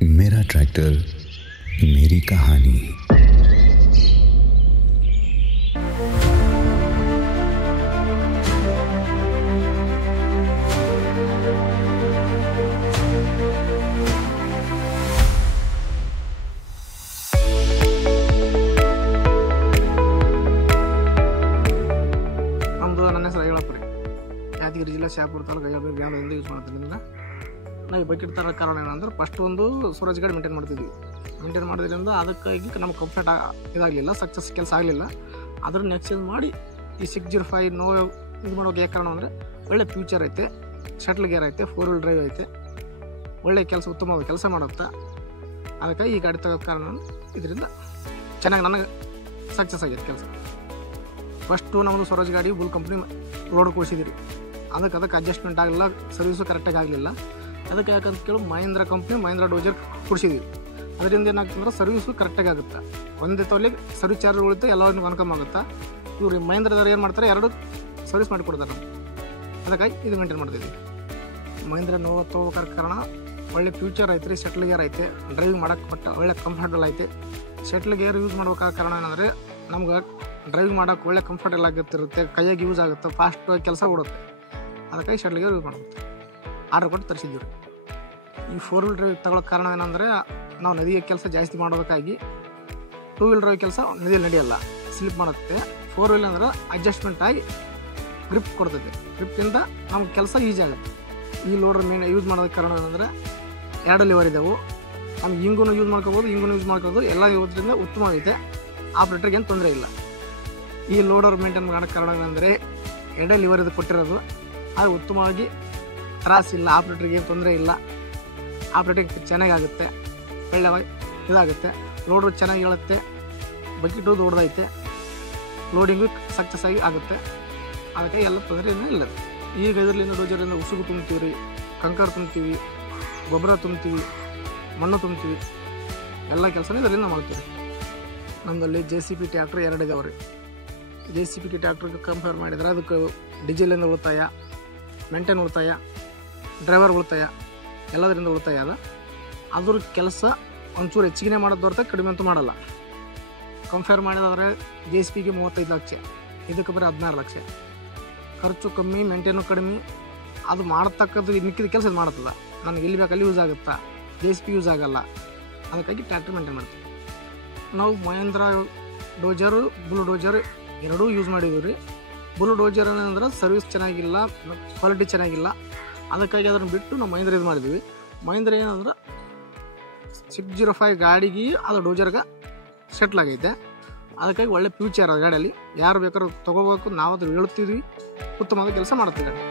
मेरा ट्रैक्टर मेरी कहानी। ನನ್ನ ಹೆಸರು ಐಗಳಪುರಿ, ಯಾದಗಿರಿ ಜಿಲ್ಲೆ ಶಾಪುರ ತಾಲೂಕು ಐಗಳಪುರಿ ಗ್ರಾಮದಿಂದ ಯೂಸ್ ಮಾಡ್ತಿದ್ದರಿಂದ ನಾವು ಬಕೆಟ್ ತರೋ ಕಾರಣ ಏನಂದ್ರೆ ಫಸ್ಟ್ ಒಂದು ಸ್ವರಾಜ್ ಗಾಡಿ ಮೇಂಟೈನ್ ಮಾಡೋದ್ರಿಂದ ಅದಕ್ಕಾಗಿ ನಮ್ಗೆ ಕಂಫರ್ಟ್ ಇದಾಗಲಿಲ್ಲ, ಸಕ್ಸಸ್ ಕೆಲಸ ಆಗಲಿಲ್ಲ. ಅದ್ರ ನೆಕ್ಸ್ಟ್ ಮಾಡಿ ಈ 605 ನೋ ಇದು ಮಾಡೋಕೆ ಯಾಕೆ ಕಾರಣ ಅಂದರೆ ಒಳ್ಳೆ ಫ್ಯೂಚರ್ ಐತೆ, ಶಟ್ಲ್ ಗೇರ್ ಐತೆ, 4 ವೀಲ್ ಡ್ರೈವ್ ಐತೆ, ಒಳ್ಳೆ ಕೆಲಸ, ಉತ್ತಮವಾದ ಕೆಲಸ ಮಾಡುತ್ತೆ. ಅದಕ್ಕಾಗಿ ಈ ಗಾಡಿ ತಗೋಕ್ಕೆ ಕಾರಣ ಇದರಿಂದ ಚೆನ್ನಾಗಿ ನನಗೆ ಸಕ್ಸಸ್ ಆಗೈತೆ ಕೆಲಸ. ಫಸ್ಟು ನಮ್ಮದು ಸ್ವರಾಜ್ ಗಾಡಿ ಬುಲ್ ಕಂಪ್ನಿ ರೋಡ್ ಕೊಡಿಸಿದಿರಿ, ಅದಕ್ಕೆ ಅಡ್ಜಸ್ಟ್ಮೆಂಟ್ ಆಗಲಿಲ್ಲ, ಸರ್ವಿಸು ಕರೆಕ್ಟಾಗಿ ಆಗಲಿಲ್ಲ. ಅದಕ್ಕೆ ಯಾಕಂತ ಕೇಳಿ ಮಹೇಂದ್ರ ಕಂಪ್ನಿ ಮಹೇಂದ್ರ ಡೋಜರ್ ಕೊಡಿಸಿದ್ದೀವಿ. ಅದರಿಂದ ಏನಾಗ್ತಂದ್ರೆ ಸರ್ವಿಸು ಕರೆಕ್ಟಾಗಿ ಆಗುತ್ತೆ, ಒಂದೇ ತೊಲೆಗೆ ಸರ್ವಿಸ್ ಚಾರ್ಜ್ ಉಳಿತೆ, ಎಲ್ಲವನ್ನು ಕನ್ಕಮ್ ಆಗುತ್ತೆ. ಇವ್ರು ಮಹೇಂದ್ರದವ್ರು ಏನು ಮಾಡ್ತಾರೆ, 2 ಸರ್ವಿಸ್ ಮಾಡಿಕೊಡ್ತಾರೆ. ಅದಕ್ಕಾಗಿ ಇದು ಮೇಂಟೈನ್ ಮಾಡ್ತಿದ್ದೀವಿ. ಮಹೇಂದ್ರ ನೋವು ತೊಗೋಬೇಕಾದ ಕಾರಣ ಒಳ್ಳೆ ಫ್ಯೂಚರ್ ಐತೆ ರೀ, ಶಟ್ಲ್ ಗೇರ್ ಐತೆ, ಡ್ರೈವಿಂಗ್ ಮಾಡೋಕ್ಕೆ ಒಳ್ಳೆ ಕಂಫರ್ಟಬಲ್ ಐತೆ. ಶಟ್ಲ್ ಗೇರ್ ಯೂಸ್ ಮಾಡ್ಬೇಕಾದ ಕಾರಣ ಏನಂದರೆ ನಮ್ಗೆ ಡ್ರೈವಿಂಗ್ ಮಾಡೋಕ್ಕೆ ಒಳ್ಳೆ ಕಂಫರ್ಟಬಲ್ ಆಗಿರುತ್ತೆ, ಕೈಯಾಗಿ ಯೂಸ್ ಆಗುತ್ತೆ, ಫಾಸ್ಟ್ ಕೆಲಸ ಓಡುತ್ತೆ. ಅದಕ್ಕಾಗಿ ಶಟ್ಲ್ ಗೇರ್ ಯೂಸ್ ಮಾಡುತ್ತೆ. ಆರ್ಡರ್ ಕೊಟ್ಟು ತರಿಸಿದ್ದೀವಿ. ಈ 4 ವೀಲ್ ಡ್ರೈವ್ ತಗೊಳ್ಳೋ ಕಾರಣ ಏನಂದರೆ ನಾವು ನದಿಗೆ ಕೆಲಸ ಜಾಸ್ತಿ ಮಾಡೋದಕ್ಕಾಗಿ 2 ವೀಲ್ ಡ್ರೈವ್ ಕೆಲಸ ನದಿಯಲ್ಲಿ ನಡೆಯಲ್ಲ, ಸ್ಲಿಪ್ ಮಾಡುತ್ತೆ. 4 ವೀಲ್ ಅಂದ್ರೆ ಅಡ್ಜಸ್ಟ್ಮೆಂಟ್ ಆಗಿ ಗ್ರಿಪ್ ಕೊಡ್ತೈತೆ, ಗ್ರಿಪ್ಪಿಂದ ನಮ್ಗೆ ಕೆಲಸ ಈಜಿ ಆಗುತ್ತೆ. ಈ ಲೋಡರ್ ಮೇನ್ ಯೂಸ್ ಮಾಡೋದಕ್ಕೆ ಕಾರಣ ಏನಂದರೆ 2 ಲಿವರ್ ಇದ್ದಾವೆ, ನಮ್ಗೆ ಹಿಂಗೂ ಯೂಸ್ ಮಾಡ್ಕೋಬೋದು, ಯೂಸ್ ಮಾಡ್ಕೋಬೋದು, ಎಲ್ಲ ಇರೋದ್ರಿಂದ ಉತ್ತಮವಾಗೈತೆ, ಆಪ್ರೇಟರ್ಗೆ ಏನು ತೊಂದರೆ ಇಲ್ಲ. ಈ ಲೋಡರ್ ಮೇಂಟೈನ್ ಮಾಡೋಕ್ಕೆ ಕಾರಣ ಏನಂದರೆ 2 ಲಿವರ್ ಇದು ಕೊಟ್ಟಿರೋದು, ಅದು ಉತ್ತಮವಾಗಿ ತ್ರಾಸಿಲ್ಲ, ಆಪ್ರೇಟರ್ಗೆ ಏನು ತೊಂದರೆ ಇಲ್ಲ, ಆಪ್ರೇಟಿಂಗ್ ಚೆನ್ನಾಗಾಗುತ್ತೆ, ಒಳ್ಳೆ ಇದಾಗುತ್ತೆ, ಲೋಡ್ರು ಚೆನ್ನಾಗಿ ಹೇಳುತ್ತೆ, ಬಕೆಟು ದೊಡ್ಡದೈತೆ, ಲೋಡಿಂಗು ಸಕ್ಸಸ್ ಆಗಿ ಆಗುತ್ತೆ. ಅದಕ್ಕೆ ಎಲ್ಲ ತೊಂದರೆ ಇಲ್ಲ. ಈಗ ಇದರಿಂದ ಡೋಜರಿಂದ ಉಸುಗು ತುಂಬ್ತೀವಿ ರೀ, ಕಂಕರ್ ತುಂಬ್ತೀವಿ, ಗೊಬ್ಬರ ತುಂಬ್ತೀವಿ, ಮಣ್ಣು ತುಂಬ್ತೀವಿ, ಎಲ್ಲ ಕೆಲಸನೂ ಇದರಿಂದ ಮಾಡ್ತೀವಿ. ನಮ್ಮಲ್ಲಿ JCB ಟ್ಯಾಕ್ಟ್ರ್ 2 ಇದಾವೆ ರೀ. JCB ಟ್ಯಾಕ್ಟ್ರಿಗೆ ಕಂಪೇರ್ ಮಾಡಿದರೆ ಅದಕ್ಕೆ ಡೀಸೆಲಿಂದ ಉಳಿತಾಯ, ಮೇಂಟೈನ್ ಉಳಿತಾಯ, ಡ್ರೈವರ್ ಉಳಿತಾಯ, ಎಲ್ಲದರಿಂದ ಉಳಿತಾಯ ಅದ. ಅದ್ರ ಕೆಲಸ ಒಂಚೂರು ಹೆಚ್ಚಿಗೆ ಮಾಡೋದು ಹೊರತು ಕಡಿಮೆ ಅಂತೂ ಮಾಡಲ್ಲ. ಕಂಪೇರ್ ಮಾಡಿದ್ರೆ JCBಗೆ 35 ಲಕ್ಷ, ಇದಕ್ಕೆ ಬರೀ 16 ಲಕ್ಷ. ಖರ್ಚು ಕಮ್ಮಿ, ಮೇಂಟೈನು ಕಡಿಮೆ, ಅದು ಮಾಡತಕ್ಕದ್ದು ಮಿಕ್ಕಿದ ಕೆಲಸ ಇದು ಮಾಡ್ತದೆ. ನನಗೆ ಎಲ್ಲಿ ಬೇಕು ಅಲ್ಲಿ ಯೂಸ್ ಆಗುತ್ತಾ, JCB ಯೂಸ್ ಆಗಲ್ಲ. ಅದಕ್ಕಾಗಿ ಟ್ಯಾಕ್ಟ್ರ್ ಮೇಂಟೈನ್ ಮಾಡ್ತೀವಿ. ನಾವು ಮಹೇಂದ್ರ ಡೋಜರು, ಬುಲ್ ಡೋಜರ್ 2 ಯೂಸ್ ಮಾಡಿದ್ದೀವಿ ರೀ. ಬುಲ್ ಡೋಜರ್ ಏನಂದ್ರೆ ಸರ್ವಿಸ್ ಚೆನ್ನಾಗಿಲ್ಲ, ಕ್ವಾಲಿಟಿ ಚೆನ್ನಾಗಿಲ್ಲ, ಅದಕ್ಕಾಗಿ ಅದನ್ನು ಬಿಟ್ಟು ನಾವು ಮಹೇಂದ್ರ ಇದು ಮಾಡಿದ್ವಿ. ಮಹೇಂದ್ರ ಏನಂದ್ರೆ 605 ಗಾಡಿಗೆ ಅದು ಡೋಜರ್ಗೆ ಸೆಟ್ಲ್ ಆಗೈತೆ. ಅದಕ್ಕಾಗಿ ಒಳ್ಳೆ ಫ್ಯೂಚರ್ ಅದು ಗಾಡಿಯಲ್ಲಿ, ಯಾರು ಬೇಕಾದ್ರೂ ತೊಗೋಬೇಕು, ನಾವು ಅದ್ರ ಹೇಳ್ತೀವಿ, ಉತ್ತಮವಾದ ಕೆಲಸ ಮಾಡ್ತೀವಿ ಗಾಡಿ.